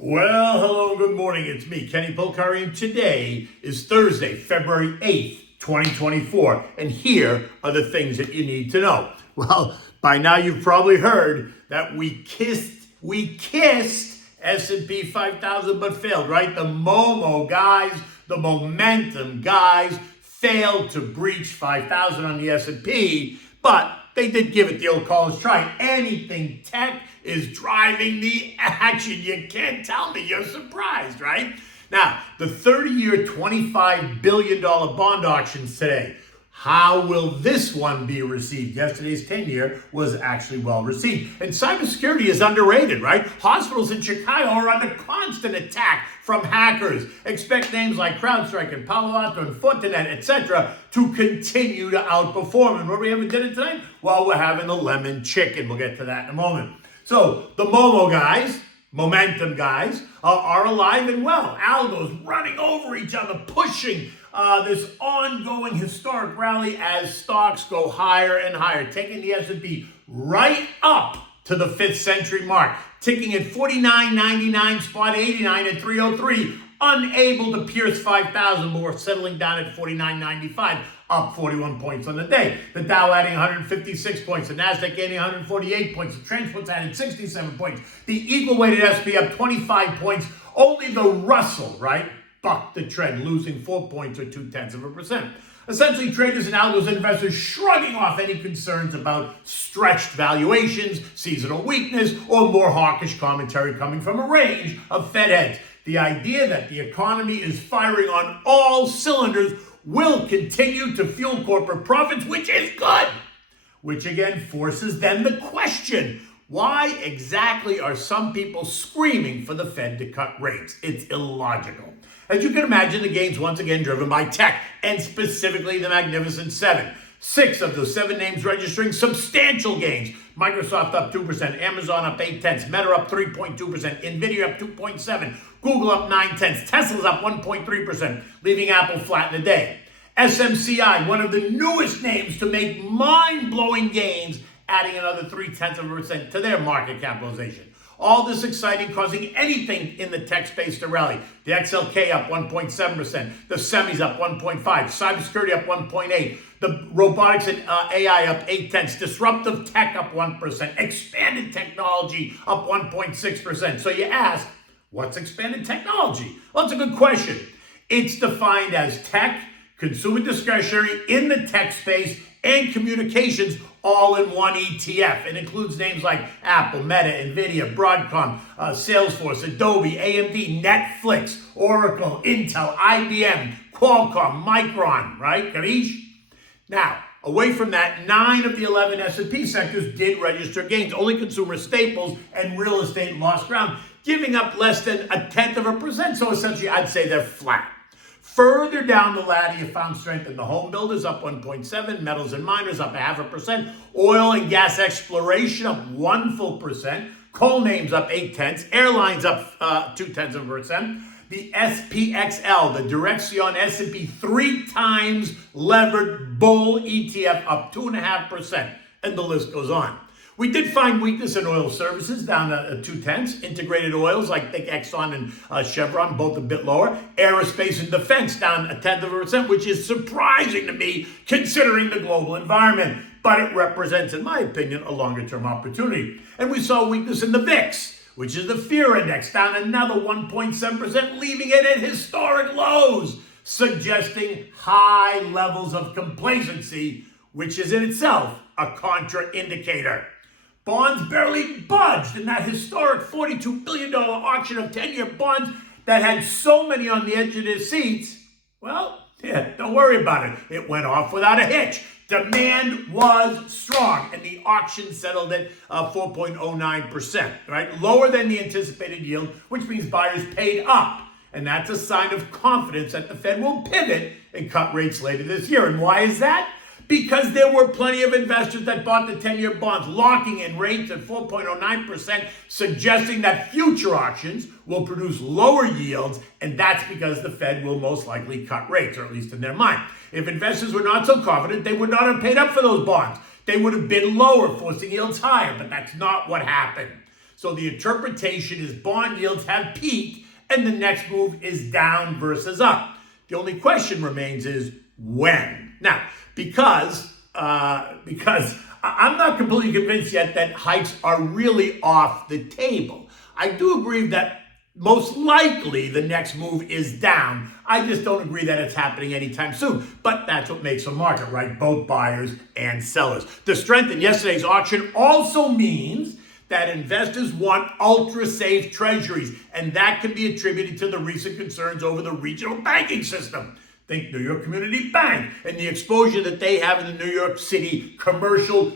Well, hello, good morning. It's me, Kenny Polcari, and today is Thursday, February 8th, 2024. And here are the things that you need to know. Well, by now you've probably heard that we kissed S&P 5,000 but failed, right? The momo guys, the momentum guys failed to breach 5,000 on the S&P, but they did give it the old college try. Anything tech is driving the action. You can't tell me you're surprised, right? Now, the 30-year, $25 billion bond auctions today. How will this one be received? Yesterday's 10-year was actually well received. And cybersecurity is underrated, right? Hospitals in Chicago are under constant attack from hackers. Expect names like Crowdstrike and Palo Alto and Fortinet, etc., to continue to outperform. And what are we having dinner tonight? Well, we're having the lemon chicken. We'll get to that in a moment. So the momo guys, momentum guys, are alive and well. Algos running over each other, pushing this ongoing historic rally as stocks go higher and higher, taking the S&P right up to the 5th century mark, ticking at 49.99, spot 89 at 303, unable to pierce 5,000, but we're settling down at 49.95, up 41 points on the day. The Dow adding 156 points, the Nasdaq gaining 148 points, the transports added 67 points, the equal-weighted SP up 25 points, only the Russell, right, bucked the trend, losing 4 points or 0.2%. Essentially, traders and algos investors shrugging off any concerns about stretched valuations, seasonal weakness, or more hawkish commentary coming from a range of Fed heads. The idea that the economy is firing on all cylinders will continue to fuel corporate profits, which is good. Which again forces then the question, why exactly are some people screaming for the Fed to cut rates? It's illogical. As you can imagine, the gains once again driven by tech, and specifically the Magnificent Seven. 6 of the 7 names registering substantial gains. Microsoft up 2%, Amazon up 0.8, Meta up 3.2%, Nvidia up 2.7%, Google up 0.9, Tesla's up 1.3%, leaving Apple flat in the day. SMCI, one of the newest names to make mind-blowing gains, adding another 0.3% to their market capitalization. All this exciting, causing anything in the tech space to rally. The XLK up 1.7%, the semis up 1.5%, cybersecurity up 1.8%, the robotics and AI up 0.8%, disruptive tech up 1%, expanded technology up 1.6%. So you ask, what's expanded technology? Well, it's a good question. It's defined as tech, consumer discretionary in the tech space, and communications all in one ETF. It includes names like Apple, Meta, Nvidia, Broadcom, Salesforce, Adobe, AMD, Netflix, Oracle, Intel, IBM, Qualcomm, Micron, right? Capiche? Now, away from that, 9 of the 11 S&P sectors did register gains. Only consumer staples and real estate lost ground, giving up less than 0.1%. So essentially, I'd say they're flat. Further down the ladder, you found strength in the home builders, up 1.7%, metals and miners up 0.5%, oil and gas exploration up 1%, coal names up 0.8%, airlines up 0.2%, the SPXL, the Direction S&P 3 times levered bull ETF up 2.5%, and the list goes on. We did find weakness in oil services, down to 0.2. Integrated oils like think Exxon and Chevron, both a bit lower. Aerospace and defense down 0.1%, which is surprising to me considering the global environment. But it represents, in my opinion, a longer-term opportunity. And we saw weakness in the VIX, which is the fear index, down another 1.7%, leaving it at historic lows, suggesting high levels of complacency, which is in itself a contraindicator. Bonds barely budged in that historic $42 billion auction of 10-year bonds that had so many on the edge of their seats. Well, yeah, don't worry about it. It went off without a hitch. Demand was strong, and the auction settled at 4.09%, right? Lower than the anticipated yield, which means buyers paid up. And that's a sign of confidence that the Fed will pivot and cut rates later this year. And why is that? Because there were plenty of investors that bought the 10-year bonds, locking in rates at 4.09%, suggesting that future auctions will produce lower yields, and that's because the Fed will most likely cut rates, or at least in their mind. If investors were not so confident, they would not have paid up for those bonds. They would have bid lower, forcing yields higher, but that's not what happened. So the interpretation is bond yields have peaked and the next move is down versus up. The only question remains is when. Now, because I'm not completely convinced yet that hikes are really off the table. I do agree that most likely the next move is down. I just don't agree that it's happening anytime soon. But that's what makes a market, right? Both buyers and sellers. The strength in yesterday's auction also means that investors want ultra-safe treasuries, and that can be attributed to the recent concerns over the regional banking system. Think New York Community Bank and the exposure that they have in the New York City commercial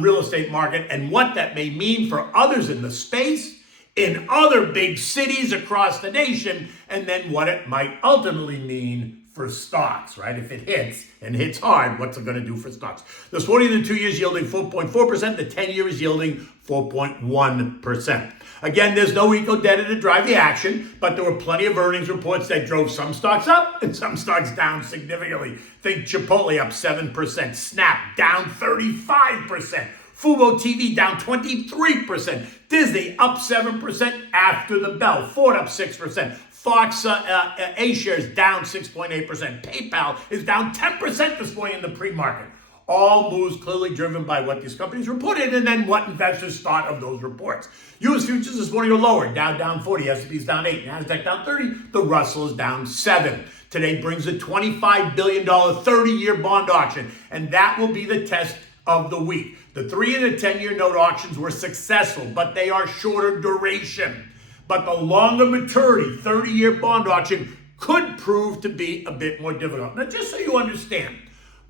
real estate market and what that may mean for others in the space, in other big cities across the nation, and then what it might ultimately mean for stocks, right? If it hits and hits hard, what's it going to do for stocks? This morning, the 2 years yielding 4.4%, the 10-year is yielding 4.1%. Again, there's no eco data to drive the action, but there were plenty of earnings reports that drove some stocks up and some stocks down significantly. Think Chipotle up 7%, Snap down 35%, Fubo TV down 23%, Disney up 7% after the bell, Ford up 6%, Fox A-shares down 6.8%, PayPal is down 10% this morning in the pre-market. All moves clearly driven by what these companies reported and then what investors thought of those reports. U.S. futures this morning are lower. Dow down 40, S&P is down 8, NASDAQ down 30, the Russell is down 7. Today brings a $25 billion 30-year bond auction, and that will be the test of the week. The 3 and the 10-year note auctions were successful, but they are shorter duration. But the longer maturity 30-year bond auction could prove to be a bit more difficult. Now, just so you understand,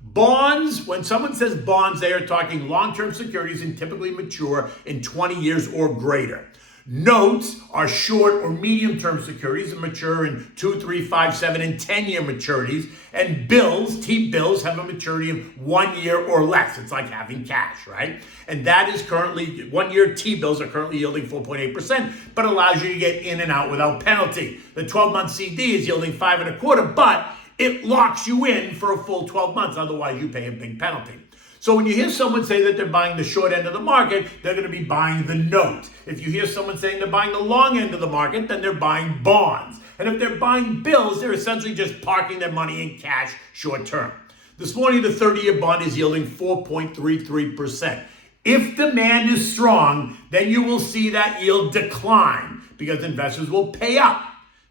bonds, when someone says bonds, they are talking long-term securities and typically mature in 20 years or greater. Notes are short or medium-term securities and mature in 2, 3, 5, 7, and 10-year maturities. And bills, T-bills, have a maturity of 1 year or less. It's like having cash, right? And that is currently, 1-year T-bills are currently yielding 4.8%, but allows you to get in and out without penalty. The 12-month CD is yielding 5.25%, but it locks you in for a full 12 months. Otherwise, you pay a big penalty. So when you hear someone say that they're buying the short end of the market, they're going to be buying the note. If you hear someone saying they're buying the long end of the market, then they're buying bonds. And if they're buying bills, they're essentially just parking their money in cash short term. This morning, the 30-year bond is yielding 4.33%. If demand is strong, then you will see that yield decline because investors will pay up.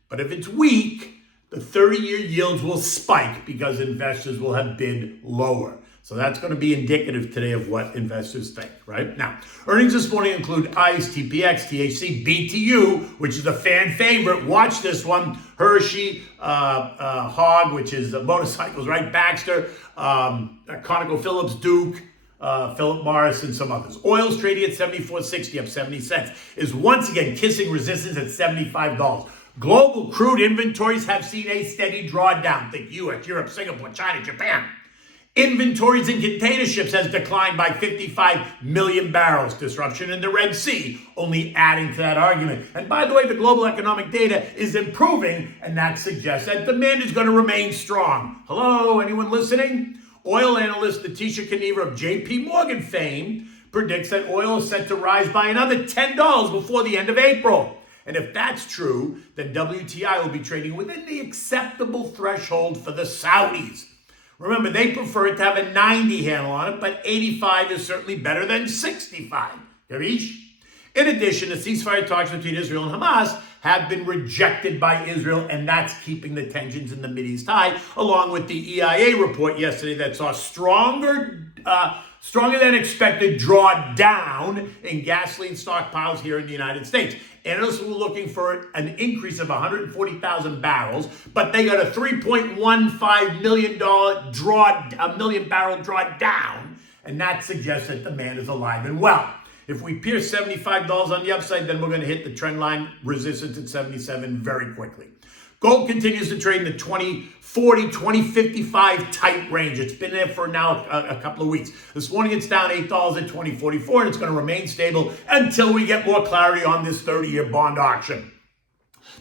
But if it's weak, the 30-year yields will spike because investors will have bid lower. So that's going to be indicative today of what investors think, right? Now, earnings this morning include ICE, TPX, THC, BTU, which is a fan favorite. Watch this one. Hershey, Hog, which is motorcycles, right? Baxter, ConocoPhillips, Duke, Philip Morris, and some others. Oil's trading at $74.60, up 70 cents, is once again kissing resistance at $75. Global crude inventories have seen a steady drawdown. Think US, Europe, Singapore, China, Japan. Inventories in container ships has declined by 55 million barrels. Disruption in the Red Sea only adding to that argument. And by the way, the global economic data is improving, and that suggests that demand is going to remain strong. Hello, anyone listening? Oil analyst Letitia Kniever of JP Morgan fame predicts that oil is set to rise by another $10 before the end of April. And if that's true, then WTI will be trading within the acceptable threshold for the Saudis. Remember, they prefer it to have a 90 handle on it, but 85 is certainly better than 65. Garish? In addition, the ceasefire talks between Israel and Hamas have been rejected by Israel, and that's keeping the tensions in the Mideast high, along with the EIA report yesterday that saw stronger than expected drawdown in gasoline stockpiles here in the United States. Analysts were looking for an increase of 140,000 barrels, but they got a $3.15 million million barrel drawdown, and that suggests that demand is alive and well. If we pierce $75 on the upside, then we're going to hit the trend line resistance at 77 very quickly. Gold continues to trade in the 2040, 2055 tight range. It's been there for now a couple of weeks. This morning it's down $8 at 2044, and it's going to remain stable until we get more clarity on this 30-year bond auction.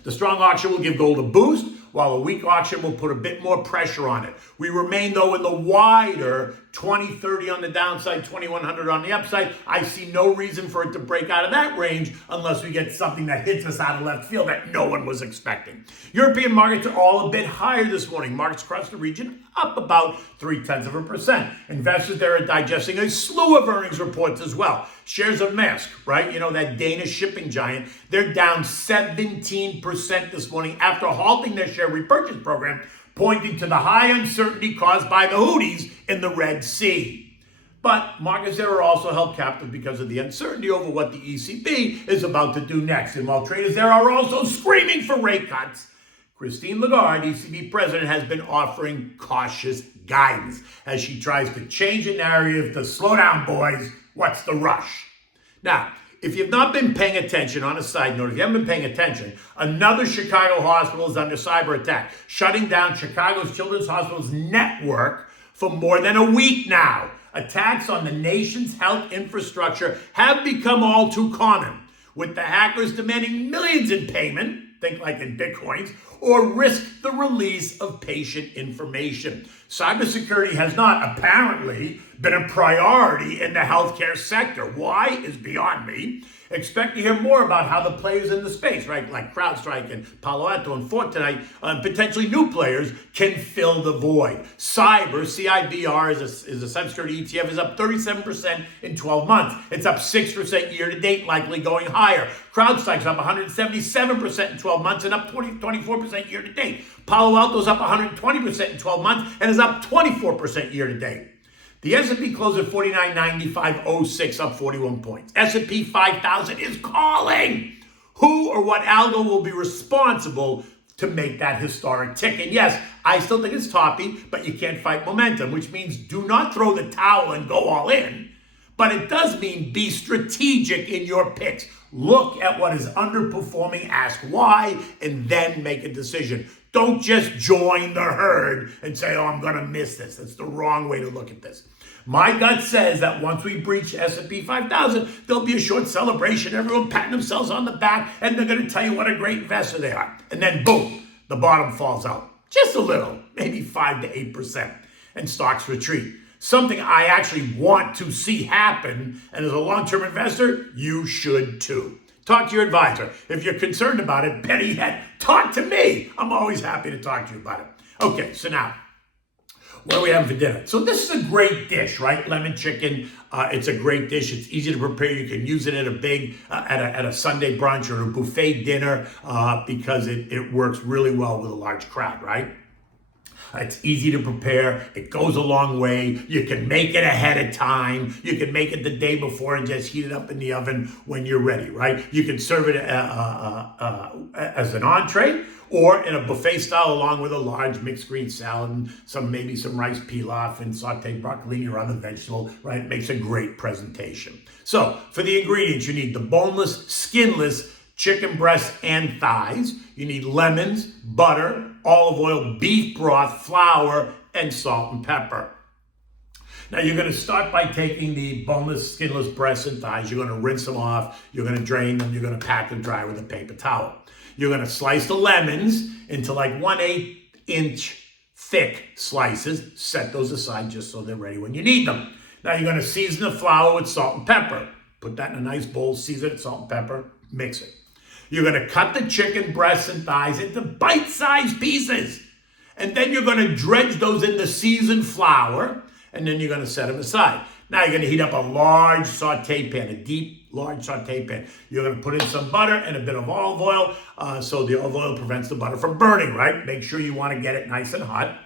The strong auction will give gold a boost, while a weak auction will put a bit more pressure on it. We remain, though, in the wider 2030 on the downside, 2100 on the upside. I see no reason for it to break out of that range unless we get something that hits us out of left field that no one was expecting. European markets are all a bit higher this morning. Markets across the region up about 0.3%. Investors there are digesting a slew of earnings reports as well. Shares of Maersk, right? You know, that Danish shipping giant, they're down 17% this morning after halting their share repurchase program, pointing to the high uncertainty caused by the Houthis in the Red Sea. But markets there are also held captive because of the uncertainty over what the ECB is about to do next. And while traders there are also screaming for rate cuts, Christine Lagarde, ECB president, has been offering cautious guidance as she tries to change the narrative to slow down, boys. What's the rush? Now, if you've not been paying attention, on a side note, if you haven't been paying attention, another Chicago hospital is under cyber attack, shutting down Chicago's Children's Hospital's network for more than a week now. Attacks on the nation's health infrastructure have become all too common, with the hackers demanding millions in payment, think like in bitcoins, or risk the release of patient information. Cybersecurity has not apparently been a priority in the healthcare sector. Why is beyond me. Expect to hear more about how the players in the space, right, like Crowdstrike and Palo Alto and Fortinet, and potentially new players, can fill the void. CIBR is a cybersecurity ETF, is up 37% in 12 months. It's up 6% year to date, likely going higher. Crowdstrike's up 177% in 12 months and up 24% year to date. Palo Alto's up 120% in 12 months and is up 24% year to date. The S&P closed at 49.9506, up 41 points. S&P 5,000 is calling. Who or what algo will be responsible to make that historic tick? And yes, I still think it's toppy, but you can't fight momentum, which means do not throw the towel and go all in. But it does mean be strategic in your picks. Look at what is underperforming, ask why, and then make a decision. Don't just join the herd and say, oh, I'm going to miss this. That's the wrong way to look at this. My gut says that once we breach S&P 5,000, there'll be a short celebration, everyone patting themselves on the back, and they're going to tell you what a great investor they are. And then boom, the bottom falls out. Just a little, maybe 5 to 8%, and stocks retreat. Something I actually want to see happen, and as a long-term investor, you should too. Talk to your advisor. If you're concerned about it, better yet, talk to me. I'm always happy to talk to you about it. Okay, so now, what are we having for dinner? So this is a great dish, right? Lemon chicken. It's a great dish. It's easy to prepare. You can use it at a big, at a Sunday brunch or a buffet dinner because it works really well with a large crowd, right? It's easy to prepare. It goes a long way. You can make it ahead of time. You can make it the day before and just heat it up in the oven when you're ready, right? You can serve it as an entree or in a buffet style along with a large mixed green salad and maybe some rice pilaf and sauteed broccoli or other vegetable, right? It makes a great presentation. So for the ingredients, you need the boneless, skinless chicken breasts and thighs. You need lemons, butter, olive oil, beef broth, flour, and salt and pepper. Now you're going to start by taking the boneless, skinless breasts and thighs. You're going to rinse them off. You're going to drain them. You're going to pack them dry with a paper towel. You're going to slice the lemons into like 1/8 inch thick slices. Set those aside just so they're ready when you need them. Now you're going to season the flour with salt and pepper. Put that in a nice bowl, season it with salt and pepper, mix it. You're going to cut the chicken breasts and thighs into bite-sized pieces. And then you're going to dredge those in the seasoned flour, and then you're going to set them aside. Now you're going to heat up a large saute pan, a deep, large saute pan. You're going to put in some butter and a bit of olive oil, so the olive oil prevents the butter from burning, right? Make sure you want to get it nice and hot,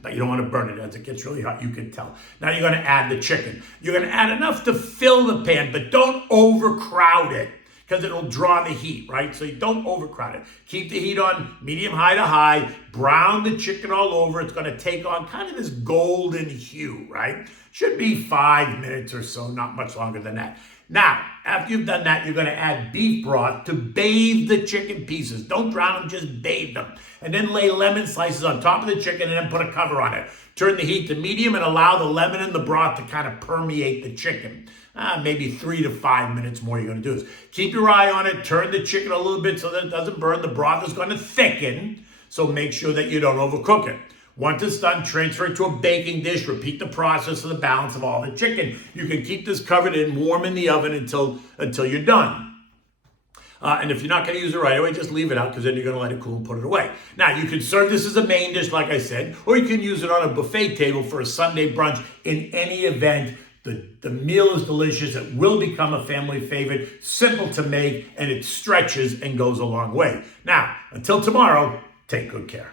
but you don't want to burn it. As it gets really hot, you can tell. Now you're going to add the chicken. You're going to add enough to fill the pan, but don't overcrowd it, because it'll draw the heat, right? So you don't overcrowd it. Keep the heat on medium high to high. Brown the chicken all over. It's going to take on kind of this golden hue, right? Should be 5 minutes or so, not much longer than that. Now, after you've done that, you're going to add beef broth to bathe the chicken pieces. Don't drown them, just bathe them. And then lay lemon slices on top of the chicken and then put a cover on it. Turn the heat to medium and allow the lemon and the broth to kind of permeate the chicken. Maybe 3 to 5 minutes more you're going to do this. Keep your eye on it. Turn the chicken a little bit so that it doesn't burn. The broth is going to thicken. So make sure that you don't overcook it. Once it's done, transfer it to a baking dish. Repeat the process of the balance of all the chicken. You can keep this covered and warm in the oven until you're done. And if you're not going to use it right away, just leave it out because then you're going to let it cool and put it away. Now, you can serve this as a main dish, like I said, or you can use it on a buffet table for a Sunday brunch in any event. The meal is delicious. It will become a family favorite, simple to make, and it stretches and goes a long way. Now, until tomorrow, take good care.